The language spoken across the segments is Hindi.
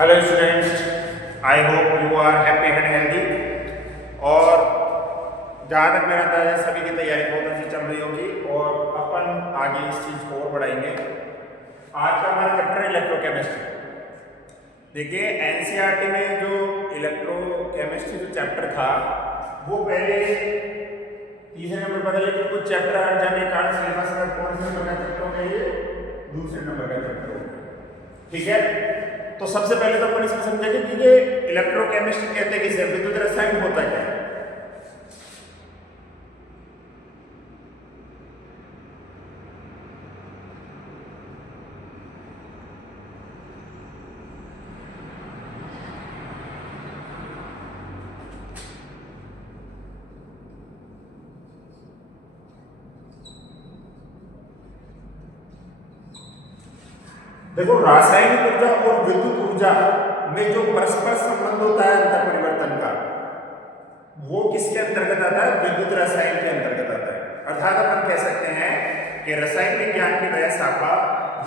Hello students, I hope you are happy and healthy. और जहाँ तक मेरा अंदाजा है सभी की तैयारी बहुत अच्छी चल रही होगी और अपन आगे इस चीज़ को और बढ़ाएंगे। आज का हमारा चैप्टर है इलेक्ट्रोकेमिस्ट्री। देखिए एनसीईआरटी में जो इलेक्ट्रोकेमिस्ट्री जो चैप्टर था वो पहले तीसरे नंबर पर था, लेकिन कुछ चैप्टर हट जाने के कारण सिलेबस में कौन से नंबर का चैप्टर हो गया, ये दूसरे नंबर का चैप्टर हो गया। ठीक है, तो सबसे पहले तो अपन इसमें समझेंगे कि ये इलेक्ट्रोकेमिस्ट्री कहते हैं किसे, विद्युत रसायन होता क्या है। देखो, रासायनिक ऊर्जा और विद्युत ऊर्जा में जो परस्पर संबंध होता है अंतर परिवर्तन का, वो किसके अंतर्गत आता है? विद्युत रसायन के अंतर्गत आता है। अर्थात अपन कह सकते हैं कि रसायन विज्ञान की वह शाखा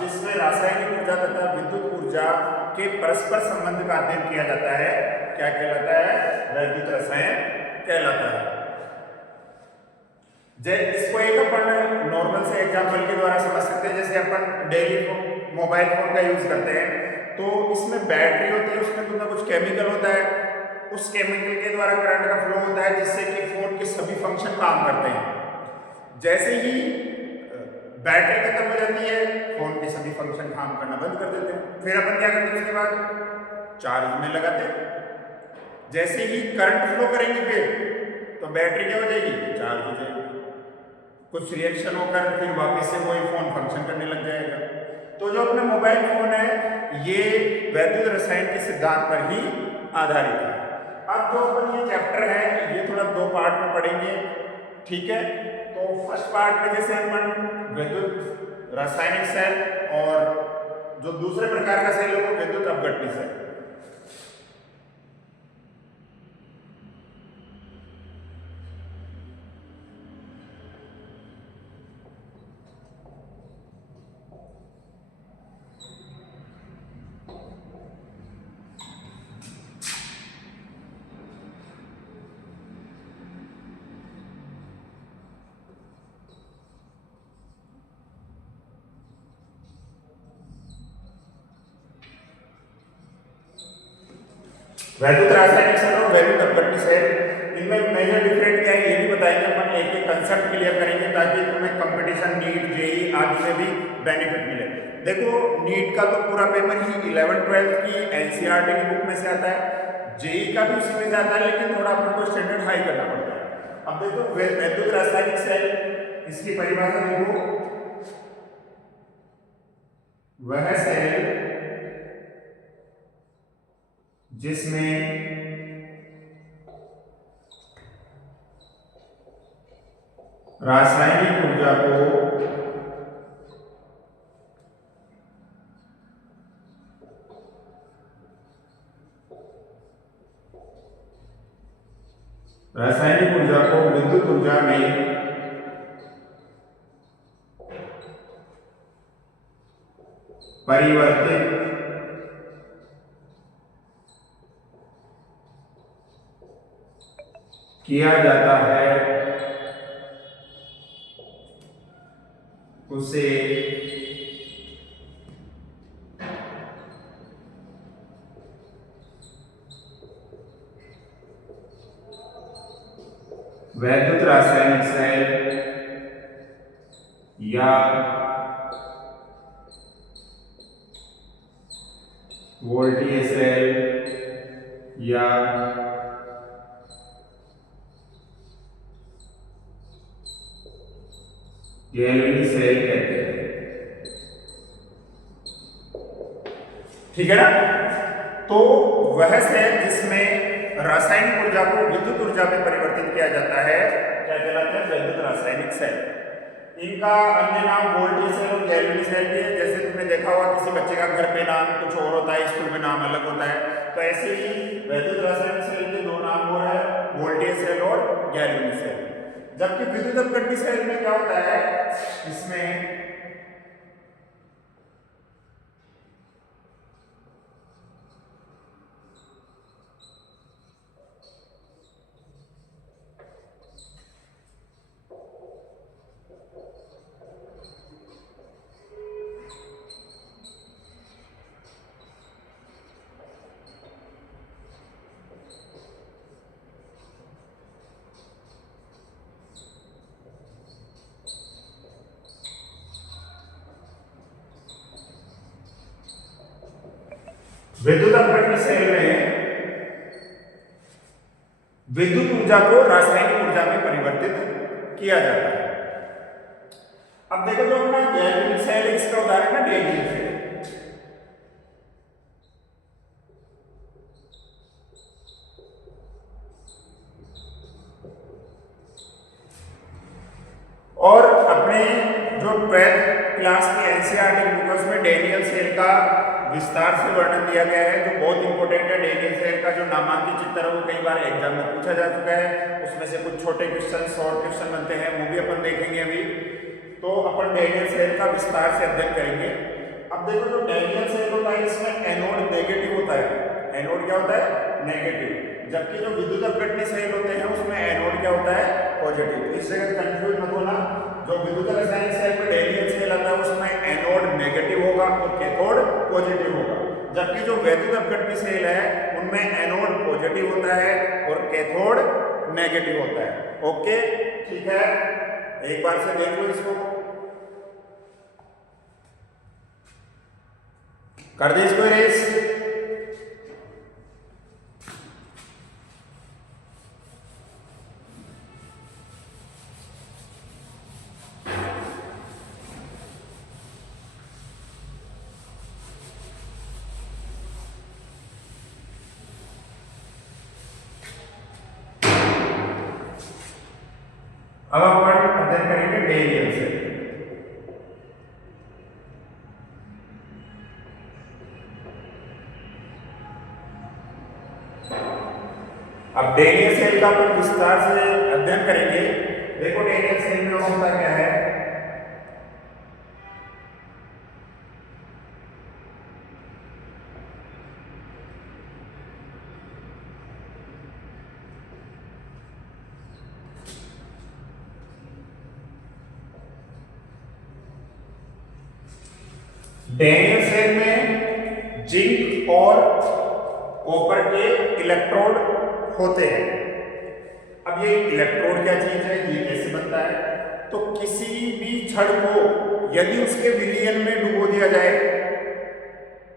जिसमें रासायनिक ऊर्जा तथा विद्युत ऊर्जा के परस्पर संबंध का अध्ययन किया जाता है, क्या कहलाता है? विद्युत रसायन कहलाता है। इसको एक अपन नॉर्मल से एग्जाम्पल के द्वारा समझ सकते हैं। जैसे अपन डेली मोबाइल फोन का यूज करते हैं तो इसमें बैटरी होती है, उसमें कुछ ना कुछ केमिकल होता है, उस केमिकल के द्वारा करंट का फ्लो होता है जिससे कि फोन के सभी फंक्शन काम करते हैं। जैसे ही बैटरी खत्म हो जाती है, फोन के सभी फंक्शन काम करना बंद कर देते हैं। फिर अपन क्या करते हैं? उसके बाद चार्ज में लगाते हैं। जैसे ही करंट फ्लो करेंगे फिर तो बैटरी क्या हो जाएगी? चार्ज हो जाएगी। कुछ रिएक्शन होकर फिर वापस से वही फोन फंक्शन करने लग जाएगा। तो जो अपना मोबाइल फोन है ये वैद्युत रसायन के सिद्धांत पर ही आधारित है। अब जो अपन ये चैप्टर है ये थोड़ा दो पार्ट में पढ़ेंगे, ठीक है। तो फर्स्ट पार्ट में जैसे अपन विद्युत रासायनिक सेल और जो दूसरे प्रकार का सेल है वो विद्युत अपघटनी सेल। वैद्युत रासायनिक सेल और वैद्युत अपघटनी सेल, इनमें मेजर डिफरेंट क्या है ये भी बताएंगे अपन। एक एक कंसेप्ट क्लियर करेंगे ताकि तुम्हें कंपटीशन, नीट, जेई आदि में भी बेनिफिट मिले। देखो, नीट का तो पूरा पेपर ही 11th-12th की एनसीईआरटी की बुक में से आता है, जेई का भी उसी में से आता है, लेकिन थोड़ा अपन को स्टैंडर्ड हाई करना पड़ता है। अब देखो वैद्युत रासायनिक सेल, इसकी परिभाषा देखो, वह सेल जिसमें रासायनिक ऊर्जा को विद्युत ऊर्जा में परिवर्तित किया जाता है उसे वैद्युत रासायनिक सेल या वोल्टेज सेल या गैल्वेनिक सेल कहते हैं, ठीक है ना। तो वह सेल जिसमें रासायनिक ऊर्जा को विद्युत ऊर्जा में परिवर्तित किया जाता है क्या कहलाता है? वैद्युत रासायनिक सेल। इनका अन्य नाम वोल्टेज सेल और गैल्वेनिक सेल भी है। जैसे तुमने देखा होगा किसी बच्चे का घर पे नाम कुछ और होता है, स्कूल में नाम अलग होता है, तो ऐसे ही वैद्युत रासायनिक सेल के दो नाम हो रहा है, वोल्टेज सेल और गैल्वेनिक सेल। जबकि विद्युत अपघटनी सेल में क्या होता है? इसमें विद्युत अपघटन सेल में विद्युत ऊर्जा को रासायनिक ऊर्जा में परिवर्तित किया जाता है। अब देखो जो अपना गैलिलिक सेल है, इसका उदाहरण है गैलिलिक सेल। और अपने जो 12th क्लास की एनसीईआरटी बुक है उसमें डैनियल सेल का विस्तार से वर्णन दिया गया है, जो बहुत इंपॉर्टेंट है। डैनियल सेल का जो नामांकित चित्र है वो कई बार एग्जाम में पूछा जा चुका है, उसमें से कुछ छोटे क्वेश्चन, शॉर्ट क्वेश्चन बनते हैं, वो भी अपन देखेंगे अभी। तो अपन डैनियल सेल का विस्तार से अध्ययन करेंगे। अब देखो जो डैनियल सेल होता है इसमें एनोड नेगेटिव होता है। एनोड क्या होता है? नेगेटिव। जबकि जो विद्युत अपघटन सेल होते हैं उसमें एनोड क्या होता है? पॉजिटिव। इस जगह कंफ्यूज मत होना। जो विद्युत रासायनिक सेल में डैनियल सेल आता है उसमें एनोड नेगेटिव होगा और कैथोड पॉजिटिव होगा। जबकि जो विद्युत अपघटन सेल है उनमें एनोड पॉजिटिव होता है और कैथोड नेगेटिव होता है। ओके, ठीक है, एक बार से देख लो इसको, कर दे इसको रेस। अब अपन अध्ययन करेंगे डैनियल सेल। अब डैनियल सेल का अपन विस्तार से अध्ययन करेंगे। देखो डैनियल सेल में होता क्या है, डैनियल सेल में जिंक और कॉपर के इलेक्ट्रोड होते हैं। अब ये इलेक्ट्रोड क्या चीज है, ये कैसे बनता है? तो किसी भी छड़ को यदि उसके विलयन में डुबो दिया जाए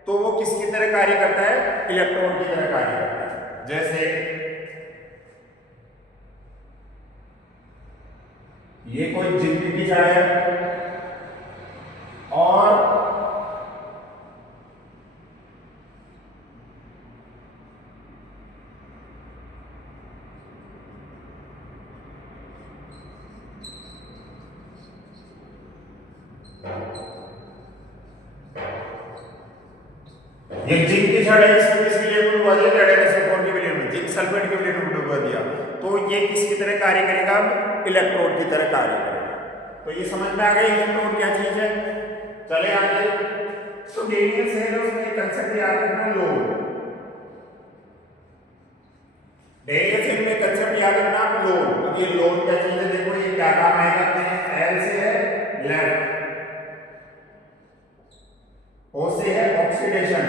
तो वो किसकी तरह कार्य करता है? इलेक्ट्रोड की तरह कार्य करता है। जैसे ये कोई जिंक की छड़ है और ये जिंक की छड़ है, इसको किस विलयन में डुबा दिया? ZnSO4 के विलयन में, जिंक सल्फेट के विलयन में डुबा दिया तो ये किसकी तरह कार्य करेगा? इलेक्ट्रोड की तरह कार्य करेगा। तो ये समझ में आ गया इलेक्ट्रोड क्या चीज है। चले आगे। तो डैनियल सेल है उसमें कंसेप्ट याद रखना, लोड। डैनियल सेल में कंसेप्ट याद रखना, लोड। अब ये लोड क्या चीज है? देखो ये क्या काम आएगा अपने? एल से है लेफ्ट, ओ से है ऑक्सीडेशन,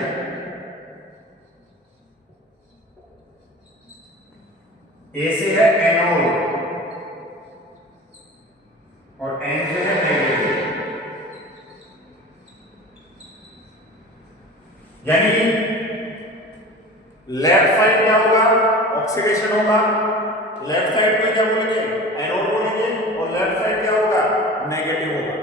ए से है एनोड और एन से है नेगेटिव। यानी लेफ्ट साइड क्या होगा? ऑक्सीडेशन होगा। लेफ्ट साइड में क्या बोलेंगे? एनोड बोलेंगे। और लेफ्ट साइड क्या होगा? नेगेटिव होगा।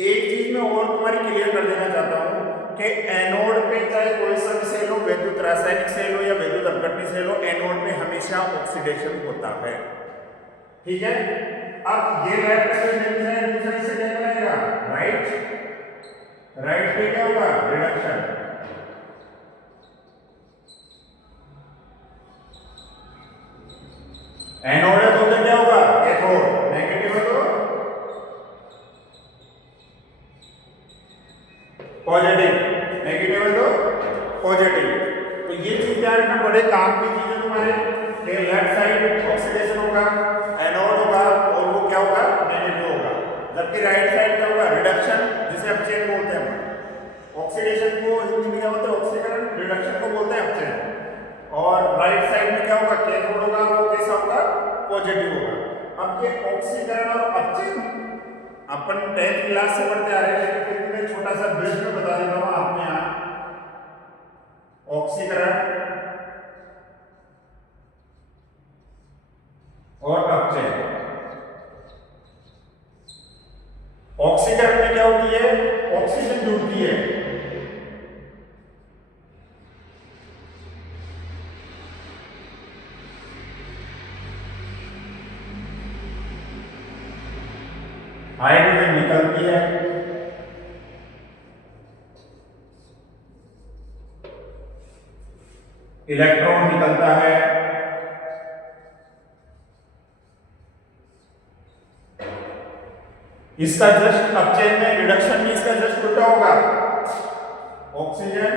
एक चीज मैं और तुम्हारी क्लियर कर देना चाहता हूं कि एनोड पे चाहे कोई सा भी सेल हो, विद्युत रासायनिक सेल हो या विद्युत अपघटन सेल हो, एनोड पे हमेशा ऑक्सीडेशन होता है। ठीक है। अब ये लेफ्ट साइड दूसरे से क्या कराएगा? राइट। राइट पे क्या होगा? रिडक्शन। एनोड है तो क्या होगा? कैथोड। नेगेटिव है तो पॉजिटिव। नेगेटिव है तो पॉजिटिव। तो ये चीज यार ना बड़े काम की चीज है तुम्हारे कि लेफ्ट साइड ऑक्सीडेशन होगा, एनोड होगा और वो क्या होगा? नेगेटिव होगा। जबकि राइट साइड क्या होगा? रिडक्शन, जिसे अपचयन बोलते हैं। ऑक्सीडेशन को हिंदी में क्या बोलते हैं? ऑक्सीकरण। रिडक्शन को बोलते हैं अपचयन। और राइट साइड में क्या होगा? कैथोड होगा, वो कैसा होगा? पॉजिटिव होगा। अब ये ऑक्सीकरण और अपचयन अपन 10th क्लास से पढ़ते आ रहे हैं, लेकिन फिर भी मैं छोटा सा ब्रिज में बता देता हूं आपने। यहाँ निकलती है, इलेक्ट्रॉन निकलता है, इसका जस्ट अपचयन में रिडक्शन में इसका जस्ट उल्टा होगा, ऑक्सीजन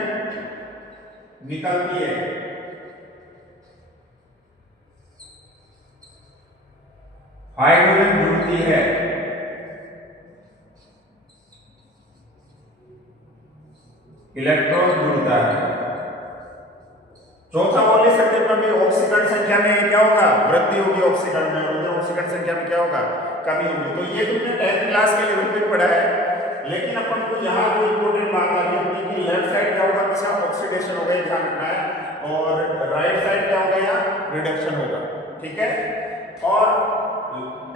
निकलती है, हाइड्रोजन जुड़ती है, इलेक्ट्रॉन जुड़ता है। चौथा बोल सकते हैं कभी ऑक्सीकरण संख्या में क्या होगा, वृद्धि होगी ऑक्सीकरण में, और उधर ऑक्सीकरण संख्या में क्या होगा, कमी होगी। तो ये तुमने 10th क्लास के लेवल पे पढ़ा है, लेकिन अपन को यहाँ जो इंपॉर्टेंट बात आ रही है कि लेफ्ट साइड क्या होगा, हमेशा ऑक्सीडेशन होगा, ध्यान रखना है, और राइट साइड क्या होगा, यहाँ रिडक्शन होगा, ठीक है। और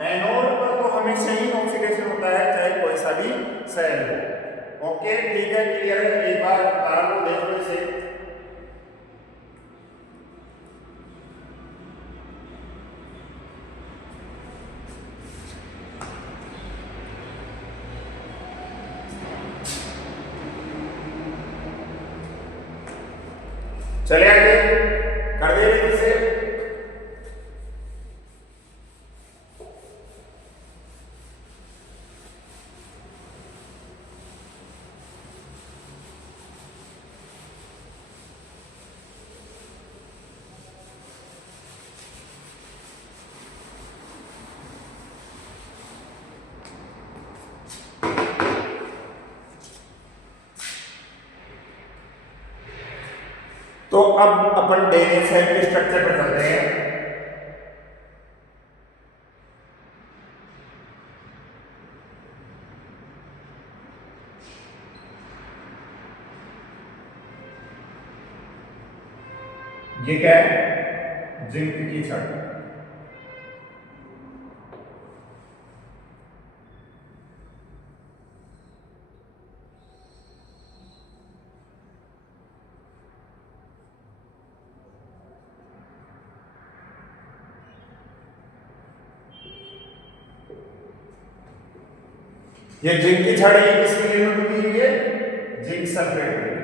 एनोड पर तो हमेशा ही ऑक्सीडेशन होता है, चाहे कोई सा भी सेल हो। ओके, ठीक है, क्लियर है। एक बार तारा को देख लो इसे। चले आगे, कर दे रहे इसे। तो अब अपन डीएनए सेल के स्ट्रक्चर पर चलते हैं। ये क्या है, जिंक की छड़। ये जिंक की छड़ है, किसके लिए बनी हुई है, जिंक सल्फेट के लिए,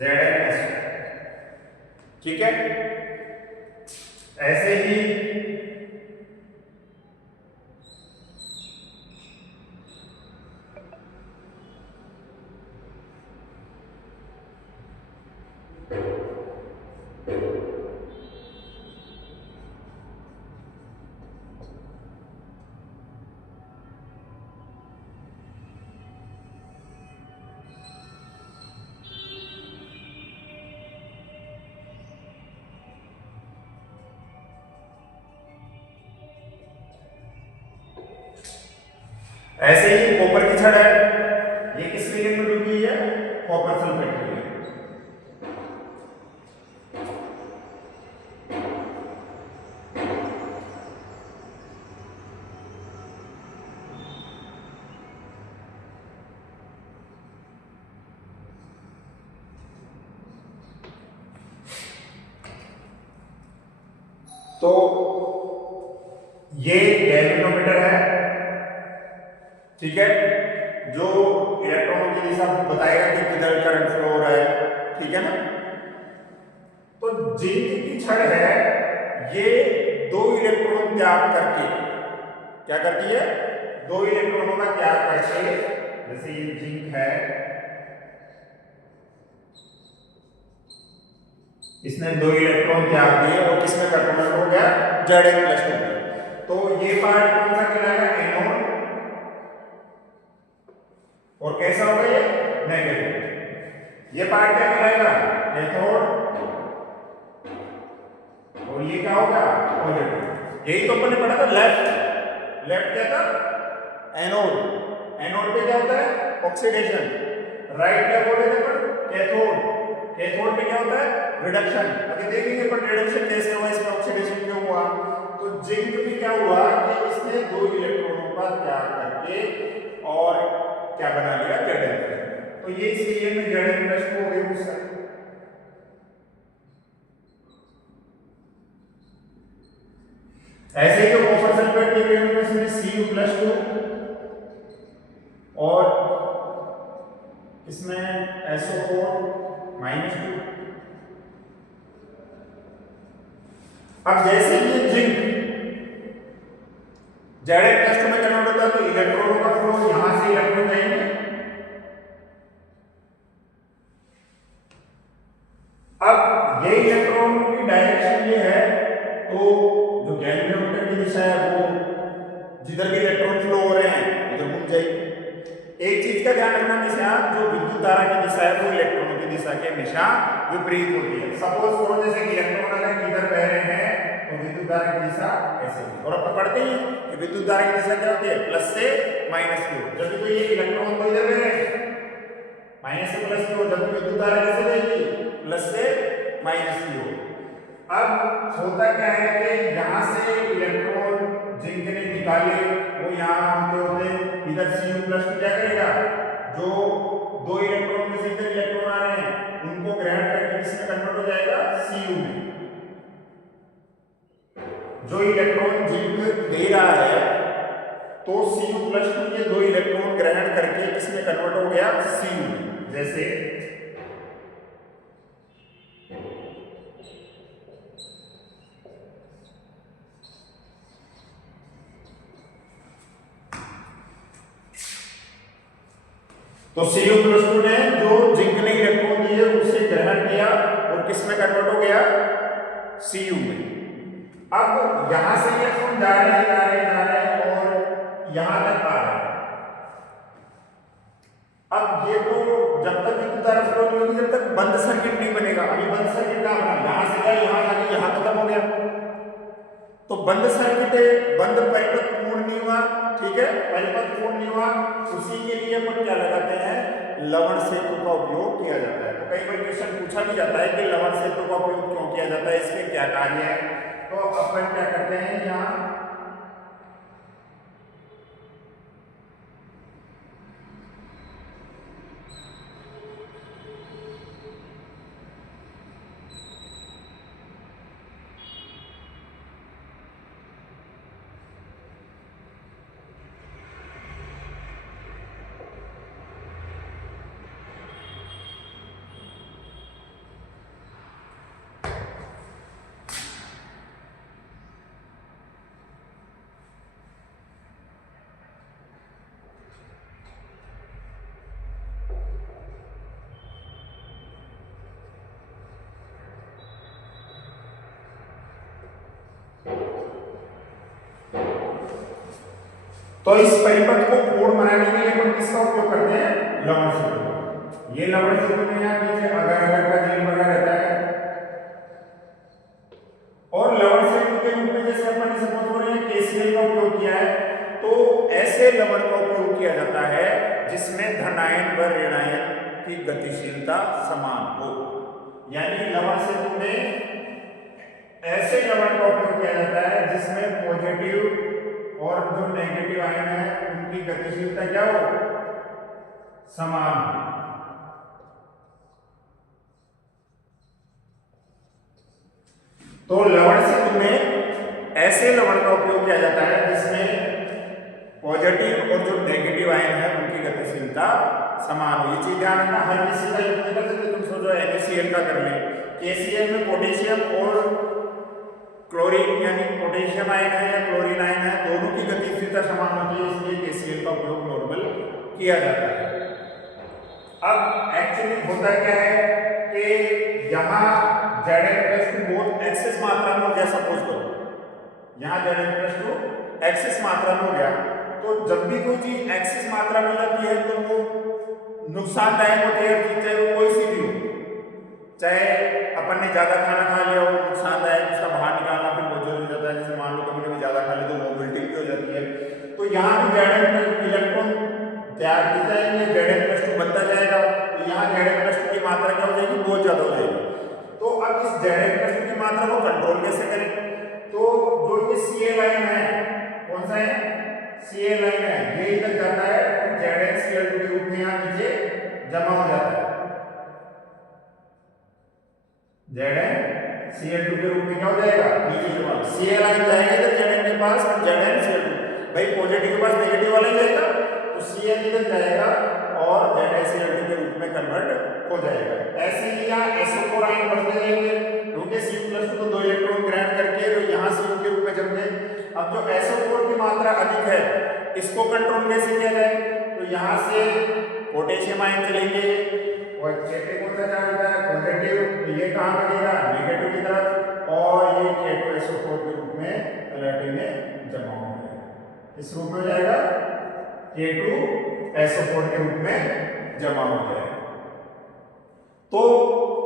ZnS, ठीक है। ऐसे ही ऐसे ही कॉपर की छड़ है, ये किस लिए में डूबी है, कॉपर सल्फेट के लिए। तो ये गैल्वेनोमीटर है, ठीक है, जो इलेक्ट्रॉनों की दिशा बताएगा कि किधर करंट फ्लो हो रहा है, ठीक है ना। तो जिंक की छड़ है, ये 2 इलेक्ट्रॉन त्याग करके क्या करती है, 2 इलेक्ट्रॉनों का त्याग करके, जैसे ये जिंक है, इसने 2 इलेक्ट्रॉन त्याग दिए और किसमें कन्वर्ट हो गया, Zn+2 में। तो ये पार्ट कौन सा कहलाएगा, एनोड, और कैसा होगा ये, नेगेटिव। ये पार्ट क्या कहलाएगा, कैथोड, और ये क्या होगा, पॉजिटिव। यही तो अपन ने पढ़ा था, लेफ्ट, लेफ्ट क्या था, एनोड, एनोड पे क्या होता है, ऑक्सीडेशन। राइट क्या बोल रहे थे अपन, कैथोड, कैथोड पे क्या होता है, रिडक्शन। अभी देखेंगे पर रिडक्शन कैसे हुआ, इसमें ऑक्सीडेशन क्यों हुआ। तो जिंक में क्या हुआ कि इसने 2 इलेक्ट्रॉनों का त्याग करके और क्या बना लिया, Zn+। तो ये इसलिए में Zn+2 हो गई उससे। ऐसे ही जो कॉपर सल्फेट के केंद्र में इसमें Cu+2 इसमें SO4 -2। अब जैसे ये जिंक Zn+2 में कन्वर्ट होता है तो इलेक्ट्रॉनों का फ्लो यहां से इलेक्ट्रॉन जाएंगे। अब ये इलेक्ट्रॉन की डायरेक्शन ये है, तो जो गैल्वेनोमीटर की दिशा है वो जिधर भी इलेक्ट्रॉन फ्लो हो रहे हैं उधर घूम जाएगी। एक चीज का ध्यान रखना, हमेशा जो विद्युत धारा की दिशा है वो इलेक्ट्रॉनों की दिशा के हमेशा विपरीत होती है। सपोज करो जैसे कि इलेक्ट्रॉन अगर इधर बह रहे हैं तो विद्युत धारा की दिशा ऐसे होगी। और अपन पढ़ते ही कि विद्युत धारा की दिशा क्या होती है, प्लस से माइनस की ओर। जब भी ये इलेक्ट्रॉन तो इधर बह रहे हैं माइनस से प्लस की ओर, जब विद्युत धारा कैसे बहेगी, प्लस से माइनस की ओर। अब होता क्या है कि यहाँ से इलेक्ट्रॉन जिंक ने निकाले वो यहाँ होते होते इधर Cu+ क्या करेगा, जो दो इलेक्ट्रॉन में से इधर इलेक्ट्रॉन आ रहे हैं उनको ग्रहण करके किसमें कन्वर्ट हो जाएगा, Cu में। जो इलेक्ट्रॉन जिंक दे रहा है तो Cu+ ये दो इलेक्ट्रॉन ग्रहण करके किसमें कन्वर्ट हो गया, Cu में। जैसे तो Cu+2 ने जो जिंक ने इलेक्ट्रॉन दिए उसे ग्रहण किया और किसमें कन्वर्ट हो गया, Cu में। अब यहां से इलेक्ट्रॉन जा रहे हैं और यहां तक आ रहे हैं। अब ये तो जब तक विद्युत धारा फ्लो नहीं होगी, जब तक बंद सर्किट नहीं बनेगा। अभी बंद सर्किट क्या बना, यहां से गया यहां जाके यहां खत्म हो गया, तो बंद सर्किट है, बंद परिपथ पूर्ण नहीं हुआ, ठीक है, परिपथ पूर्ण नहीं हुआ। उसी के लिए अपन क्या लगाते हैं, लवण सेतु का उपयोग किया जाता है। तो कई बार क्वेश्चन पूछा भी जाता है कि लवण सेतु का उपयोग क्यों किया जाता है, इसके क्या कार्य है। तो अपन क्या करते हैं, यहाँ तो इस परिपथ को पूर्ण बनाने के लिए अपन किसका उपयोग करते हैं, लवण सेतु। ये लवण सेतु में यहाँ नीचे अगर अगर का जेल बना रहता है और लवण सेतु के रूप में जैसे अपन सपोज हो रहे हैं KCl का उपयोग किया है, तो ऐसे लवण का उपयोग किया जाता है जिसमें धनायन व ऋणायन की गतिशीलता समान हो। यानी लवण सेतु में ऐसे लवण का उपयोग किया जाता है जिसमें पॉजिटिव और जो नेगेटिव आयन है उनकी गतिशीलता क्या हो, समान हो। तो लवण सेतु में ऐसे लवण का उपयोग किया जाता है जिसमें पॉजिटिव और जो नेगेटिव आयन है उनकी गतिशीलता समान हो। ये चीज ध्यान रखना, हर किसी का यूज नहीं कर सकते। तुम सोचो NaCl का कर ले, KCl में पोटेशियम और क्लोरीन यानी पोटेशियम आयन है या क्लोरीन आयन है, दोनों की गतिशीलता समान होती है, इसलिए KCl का उपयोग नॉर्मल किया जाता है। अब एक्चुअली होता क्या है कि यहाँ Zn+2 बहुत एक्सेस मात्रा में हो गया, सपोज करो यहाँ Zn+2 एक्सेस मात्रा में हो गया, तो जब भी कोई चीज एक्सेस मात्रा में हो जाती है तो वो नुकसानदायक होती है, चाहे वो कोई सी भी हो। चाहे अपन ने ज्यादा खाना खा लिया हो नुकसानदायक, उसका बाहर निकालना फिर बहुत जरूरी हो जाता है। जैसे मान लो कभी कभी ज्यादा खा ले तो मोबिलिटी भी हो जाती है। तो यहाँ भी Zn+ इलेक्ट्रॉन तैयार की जाएंगे, Zn+2 बनता जाएगा, तो यहाँ Zn+2 की मात्रा क्या हो जाएगी, बहुत ज्यादा हो जाएगी। तो अब इस Zn+2 की मात्रा को कंट्रोल कैसे करें, तो जो ये Cl आयन है, कौन सा है, Cl आयन है, ये इधर जाता है और ZnCl2 के रूप में यहाँ नीचे जमा हो जाता है। ZnCl2 के रूप में क्या हो जाएगा, नीचे जमा। Cl आयन जाएगा इधर Zn के पास और ZnCl2, भाई पॉजिटिव के पास नेगेटिव वाला जाएगा तो Cl इधर जाएगा और ZnCl2 के रूप कन्वर्ट हो जाएगा। ऐसे ही यहाँ SO4 आयन बढ़ते जाएंगे क्योंकि Cu+ तो 2 इलेक्ट्रॉन ग्रहण करके तो यहाँ Cu के रूप में जम गए। अब जो SO4 की मात्रा अधिक है इसको कंट्रोल कैसे किया जाए, तो यहाँ से पोटेशियम आयन चलेंगे और K कौन सा चार्ज होता है पॉजिटिव, तो ये कहाँ लगेगा नेगेटिव की तरफ और ये K2SO4 के रूप में LRT में जमा हो जाएगा। इस रूप में हो जाएगा K2SO4 के रूप में जमा हो जाएगा। तो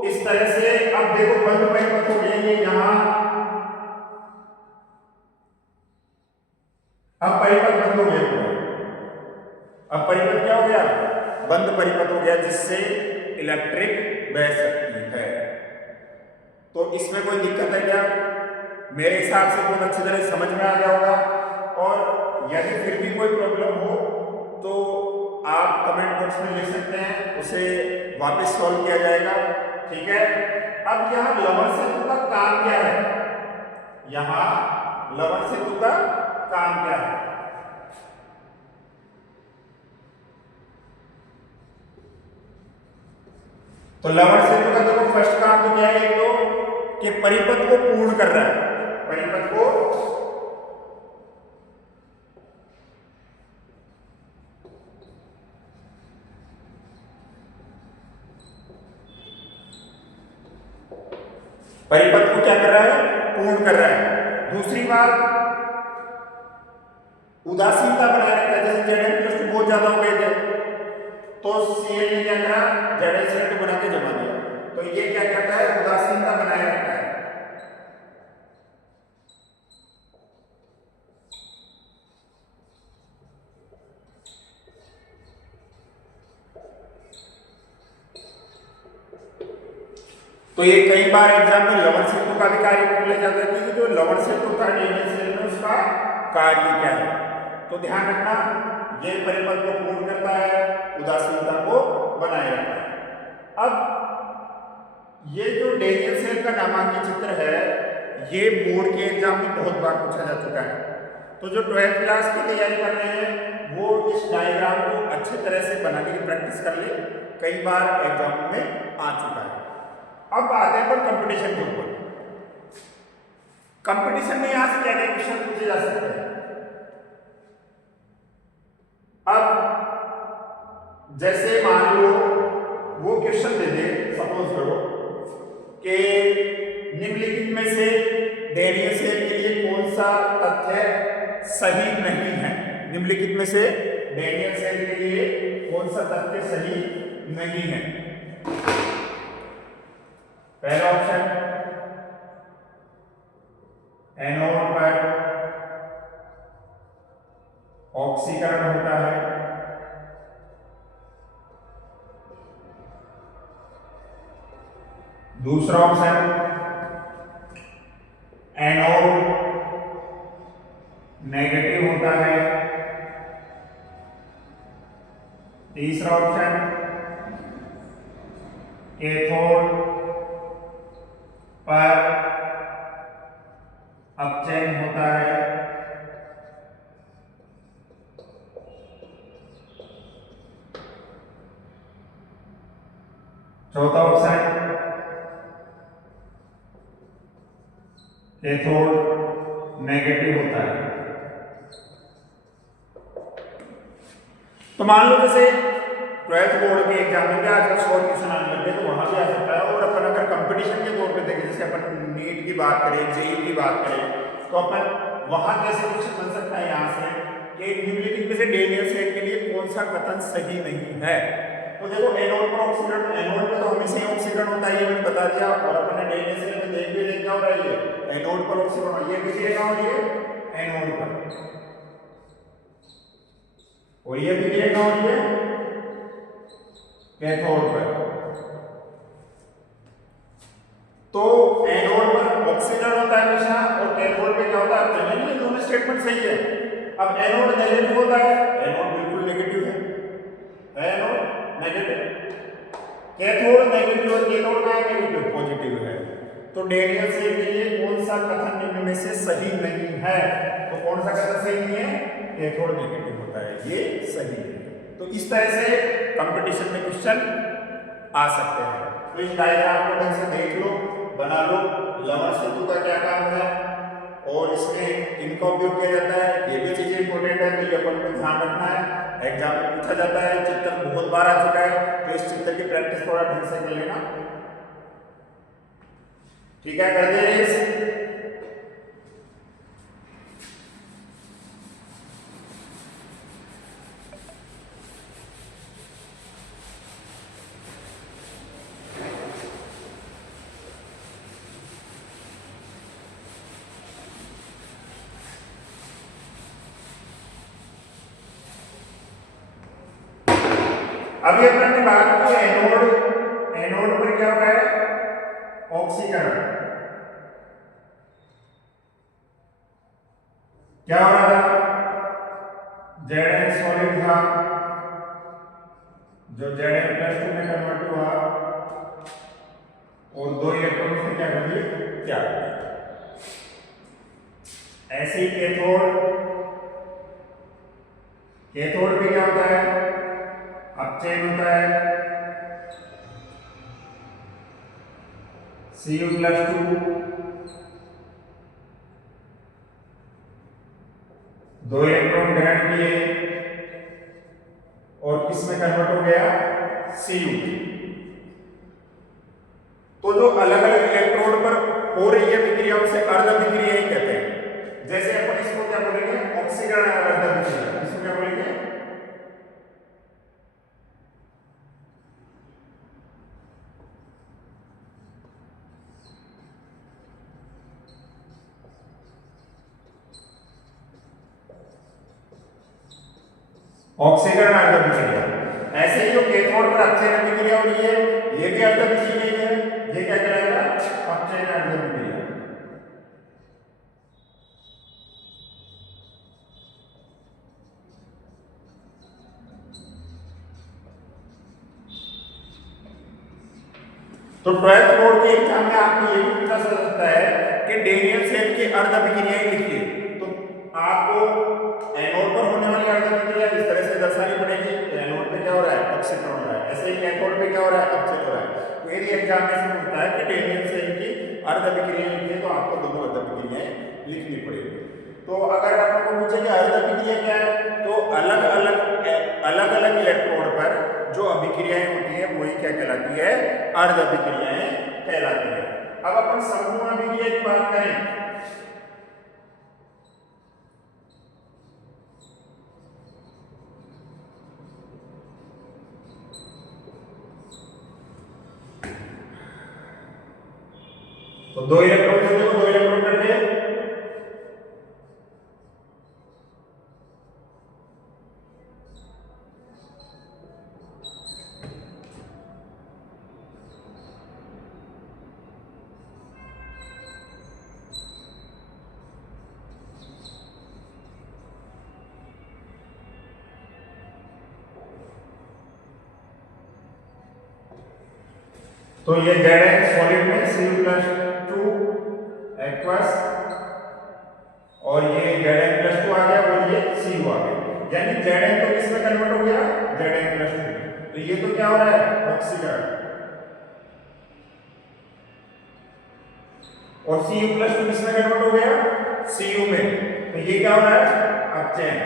इस तरह से अब देखो बंद परिपथ हो गए ये यहाँ, अब परिपथ बंद हो गया पूरा। अब परिपथ क्या हो गया, बंद परिपथ हो गया जिससे इलेक्ट्रिक बह सकती है। तो इसमें कोई दिक्कत है क्या, मेरे हिसाब से बहुत अच्छी तरह समझ में आ गया होगा। और यदि फिर भी कोई प्रॉब्लम हो तो आप कमेंट बॉक्स में लिख सकते हैं, उसे वापस सॉल्व किया जाएगा, ठीक है। अब यहाँ लवण सेतु का काम क्या है, यहाँ लवण सेतु का काम क्या है, तो लवण सेतु का देखो फर्स्ट काम तो क्या है, एक तो कि परिपथ को पूर्ण कर रहा है, परिपथ को क्या कर रहा है, पूर्ण कर रहा है। दूसरी बात उदासीनता बनाए रखा है, जैसे Zn+ बहुत ज्यादा हो गए थे तो Cl ने क्या करा, Zn बना के जमा दिया, तो ये क्या करता है उदासीनता बनाए रखता है। तो ये कई बार एग्जाम में लवण सेतु का भी कार्य पूछ लिया जाता है कि जो लवण सेतु था DNACL में उसका कार्य क्या है। तो ध्यान रखना ये परिपथ को पूर्ण करता है, उदासीनता को बनाए रखता है। अब ये जो DNACL का नामांकित चित्र है ये बोर्ड के एग्जाम में बहुत बार पूछा जा चुका है। तो जो 12th क्लास की तैयारी कर रहे हैं वो इस डायग्राम को अच्छी तरह से बनाने की प्रैक्टिस कर ले, कई बार एग्जाम में आ चुका है। अब आते हैं पर कंपटीशन के ऊपर। कंपटीशन में यहां से क्या क्या क्वेश्चन पूछे जा सकते हैं। अब जैसे मान लो वो क्वेश्चन दे दे, सपोज करो कि निम्नलिखित में से DNACL के लिए कौन सा तथ्य सही नहीं है, निम्नलिखित में से DNACL के लिए कौन सा तथ्य सही नहीं है। पहला ऑप्शन एनोड पर ऑक्सीकरण होता है, दूसरा ऑप्शन एनोड नेगेटिव होता है, तीसरा ऑप्शन कैथोड पर अपचयन होता है, चौथा ऑप्शन कैथोड नेगेटिव होता है। तो मान लो जैसे 12th बोर्ड के एग्जाम में भी आजकल शॉर्ट क्वेश्चन आने लगे तो वहां भी आ सकता है। और अपन अगर कंपटीशन के तौर पे देखें, जैसे अपन नीट की बात करें, जेईई की बात करें, तो अपन वहां कैसे क्वेश्चन बन सकता है यहाँ से कि निम्नलिखित में से DNACL के लिए कौन सा कथन सही नहीं है। तो देखो एनोड पर ऑक्सीकरण, एनोड पे तो हमेशा ही ऑक्सीकरण होता है, ये मैंने बता दिया। और अपन ने DNACL में देख भी लिया क्या हो रहा है, ये एनोड पर ऑक्सीकरण, ये किसी जगह हो रही है एनोड पर, और ये भी क्या हो रही है कैथोड पर। तो एनोड पर ऑक्सीकरण होता है हमेशा और कैथोड पे क्या होता है अपचयन, ये दोनों स्टेटमेंट सही है। अब एनोड नेगेटिव होता है, एनोड बिल्कुल नेगेटिव है, एनोड नेगेटिव, कैथोड नेगेटिव और कैथोड का नेगेटिव पॉजिटिव है। तो DNACL के लिए कौन सा कथन निम्न में से सही नहीं है, तो कौन सा कथन सही नहीं है, कैथोड नेगेटिव होता है, ये सही है। तो इस तरह से कंपटीशन में क्वेश्चन आ सकते हैं। तो इस डायग्राम को ढंग से देख लो, बना लो, लवण सेतु का क्या काम है और इसमें इनका उपयोग किया जाता है, ये भी चीजें इंपॉर्टेंट है, तो ये अपन को ध्यान रखना है। एग्जाम में पूछा जाता है, चित्र बहुत बार आ चुका है, तो इस चित्र की प्रैक्टिस थोड़ा ढंग से कर लेना। ठीक है, करते हैं इस अभी अपन ने बात की एनोड। एनोड पर क्या हो रहा है? ऑक्सीकरण। क्या हो रहा था? Zn सॉलिड था जो Zn+2 में कन्वर्ट हुआ और 2 इलेक्ट्रॉन से क्या कर दिए? त्याग दिया। ऐसे ही कैथोड। कैथोड पे क्या होता है? अपचयन होता है, Cu+2 2 इलेक्ट्रॉन ग्रहण किए और किसमें कन्वर्ट हो गया? Cu। तो जो अलग अलग इलेक्ट्रोड पर हो रही है विक्रिया उसे अर्ध विक्रिया ही कहते हैं। जैसे अपन इसको क्या बोलेंगे? ऑक्सीकरण अर्ध विक्रिया। इसको क्या बोलेंगे? ऑक्सीकरण अर्ध विक्रिया। ऐसे ही जो कैथोड पर अपचयन विक्रिया हो रही है, ये भी अर्ध विक्रिया है। ये क्या कहलाएगा? अपचयन अर्ध विक्रिया। तो 12th बोर्ड के एग्जाम में आपको ये भी पूछा जा सकता है कि डेनियल सेल की अर्ध विक्रियाएं लिखिए। तो आपको एनोड पर होने वाली अर्ध विक्रिया इस तरह से दर्शानी पड़ेगी। एनोड पे क्या हो रहा है? ऑक्सीकरण हो रहा है। ऐसे ही कैथोड पे क्या हो रहा है? अपचयन हो रहा है। तो यदि एग्जाम में से पूछता है कि डेनियल सेल की अर्ध विक्रियाएं लिखिए, तो आपको दोनों अर्ध विक्रियाएं लिखनी पड़ेगी। तो अगर आपको पूछे कि अर्ध विक्रिया क्या है, तो अलग अलग इलेक्ट्रोड पर जो अभिक्रियाएं होती है वही क्या कहलाती है? अर्ध अभिक्रियाएं कहलाती है। अब अपन संपूर्ण अभिक्रिया की बात करें, तो 2 इलेक्ट्रॉन से देखो, 2 इलेक्ट्रॉन करते हैं। तो ये Zn सॉलिड में Cu+2 एक्वस और ये Zn+2 आ गया और ये Cu आ गया। यानी Zn तो किसमें कन्वर्ट हो गया? Zn+2। तो ये तो क्या हो रहा है? ऑक्सीकरण। और Cu+2 किसमें कन्वर्ट हो गया? Cu में। तो ये क्या हो रहा है? अपचयन।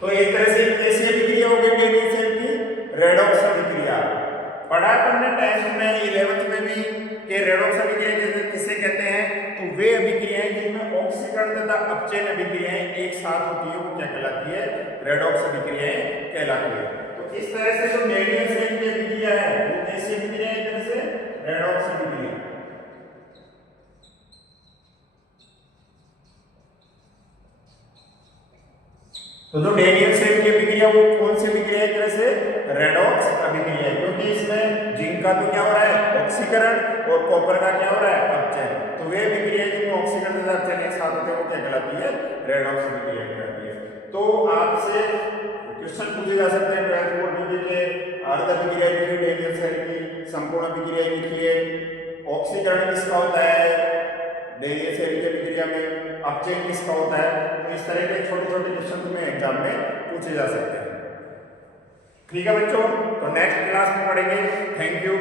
तो एक तरह से कैसी अभिक्रिया हो गई डेनियल सेल की? रेडॉक्स अभिक्रिया। पढ़ा हमने 10th में 11th में भी कि रेडॉक्स अभिक्रिया किसे कहते हैं? तो वे अभिक्रियाएं जिनमें ऑक्सीकरण तथा अपचयन अभिक्रियाएं एक साथ होती है वो क्या कहलाती है? रेडॉक्स अभिक्रियाएं कहलाती है। तो इस तरह से जो डेनियल सेल की अभिक्रिया है वो कैसी अभिक्रिया है? एक तरह से रेडॉक्स अभिक्रिया। तो जो डेनियल सेल की अभिक्रिया वो कौन सी अभिक्रिया है? एक तरह से रेडॉक्स अभिक्रिया, क्योंकि इसमें जिंक का तो क्या हो रहा है? ऑक्सीकरण और कॉपर का क्या हो रहा है? अपचयन। तो वे अभिक्रिया जिनमें ऑक्सीकरण तथा अपचयन एक साथ होते हैं वो क्या कहलाती है? रेडॉक्स अभिक्रिया कहलाती है। तो आपसे क्वेश्चन पूछे जा सकते हैं 12th बोर्ड में भी कि अर्ध अभिक्रिया लिखिए डेनियल सेल की, संपूर्ण अभिक्रिया लिखिए, ऑक्सीकरण किसका होता है डेनियल सेल की अभिक्रिया में, अपचयन किसका होता है। तो इस तरह के छोटे छोटे क्वेश्चन तुम्हें एग्जाम में पूछे जा सकते हैं। ठीक है बच्चों, तो नेक्स्ट क्लास में पढ़ेंगे। Thank you.